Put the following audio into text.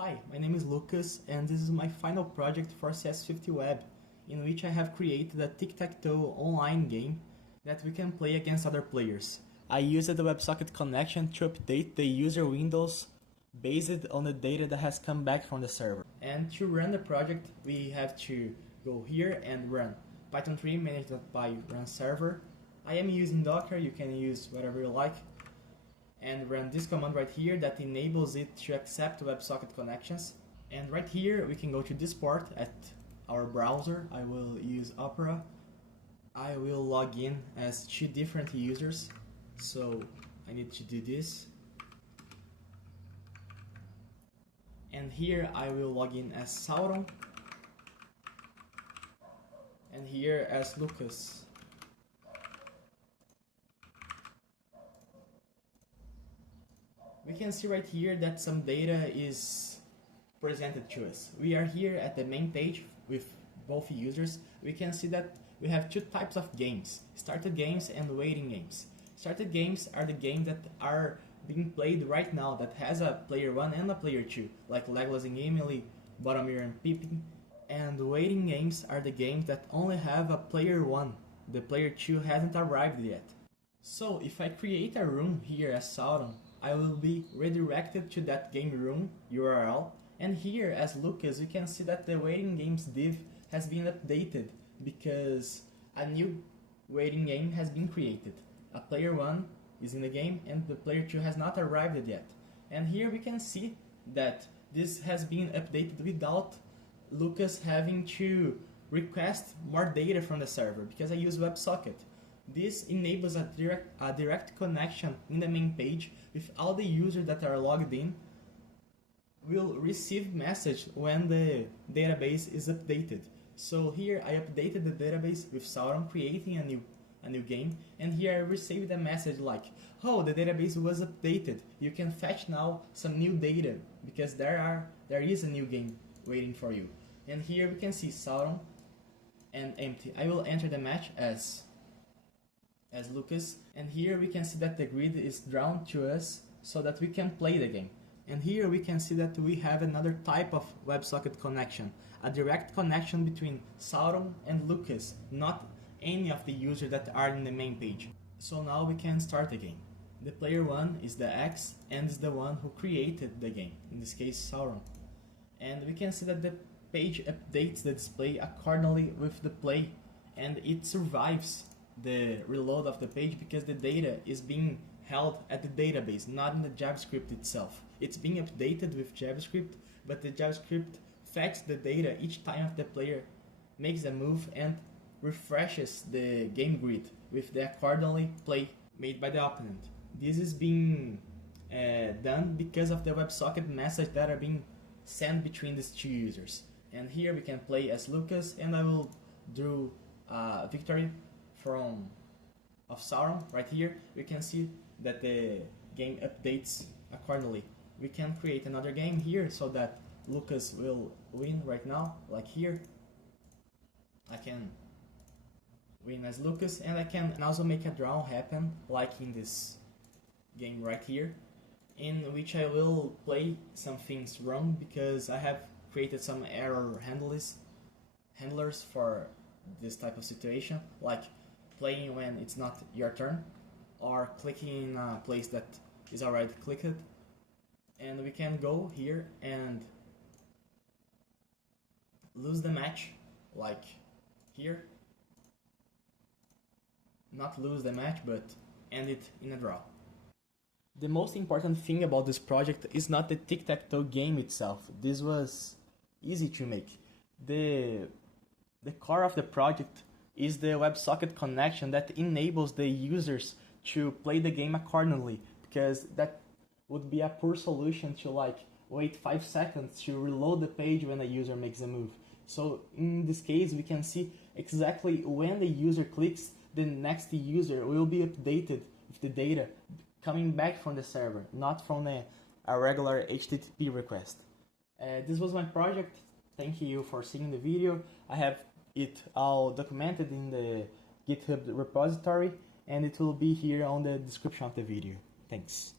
Hi, my name is Lucas and this is my final project for CS50W, in which I have created a TicTacToe online game that we can play against other players. I used the WebSocket connection to update the user windows based on the data that has come back from the server. And to run the project, we have to go here and run Python 3 manage.py run server. I am using Docker, you can use whatever you like. And run this command right here that enables it to accept WebSocket connections. And right here we can go to this port at our browser. I will use Opera. I will log in as two different users, so I need to do this. And here I will log in as Sauron, and here as Lucas. We can see right here that some data is presented to us. We are here at the main page with both users. We can see that we have two types of games, started games and waiting games. Started games are the games that are being played right now, that has a player 1 and a player 2, like Legolas and Gimli, Boromir and Pippin. And waiting games are the games that only have a player 1, the player 2 hasn't arrived yet. So if I create a room here as Sauron, I will be redirected to that game room URL, and here as Lucas you can see that the waiting games div has been updated because a new waiting game has been created. A player 1 is in the game and the player 2 has not arrived yet. And here we can see that this has been updated without Lucas having to request more data from the server, because I use WebSocket. This enables a direct connection in the main page with all the users that are logged in will receive message when the database is updated. So here I updated the database with Sauron, creating a new game, and here I received a message like, oh, the database was updated, you can fetch now some new data because there is a new game waiting for you. And here we can see Sauron and empty. I will enter the match as Lucas, and here we can see that the grid is drawn to us so that we can play the game. And here we can see that we have another type of WebSocket connection, a direct connection between Sauron and Lucas, not any of the users that are in the main page. So now we can start the game. The player 1 is the X and is the one who created the game, in this case Sauron. And we can see that the page updates the display accordingly with the play, and it survives the reload of the page because the data is being held at the database, not in the JavaScript itself. It's being updated with JavaScript, but the JavaScript fetches the data each time the player makes a move and refreshes the game grid with the accordingly play made by the opponent. This is being done because of the WebSocket message that are being sent between these two users. And here we can play as Lucas, and I will draw victory of Sauron. Right here we can see that the game updates accordingly. We can create another game here so that Lucas will win right now, like here. I can win as Lucas, and I can also make a draw happen like in this game right here, in which I will play some things wrong because I have created some error handlers for this type of situation, like playing when it's not your turn, or clicking in a place that is already clicked. And we can go here and lose the match, like here. Not lose the match, but end it in a draw. The most important thing about this project is not the TicTacToe game itself. This was easy to make. The core of the project is the WebSocket connection that enables the users to play the game accordingly, because that would be a poor solution to like wait 5 seconds to reload the page when a user makes a move. So in this case we can see exactly when the user clicks, the next user will be updated with the data coming back from the server, not from a regular HTTP request. This was my project. Thank you for seeing the video. I have it all documented in the GitHub Repository, and it will be here on the description of the video. Thanks.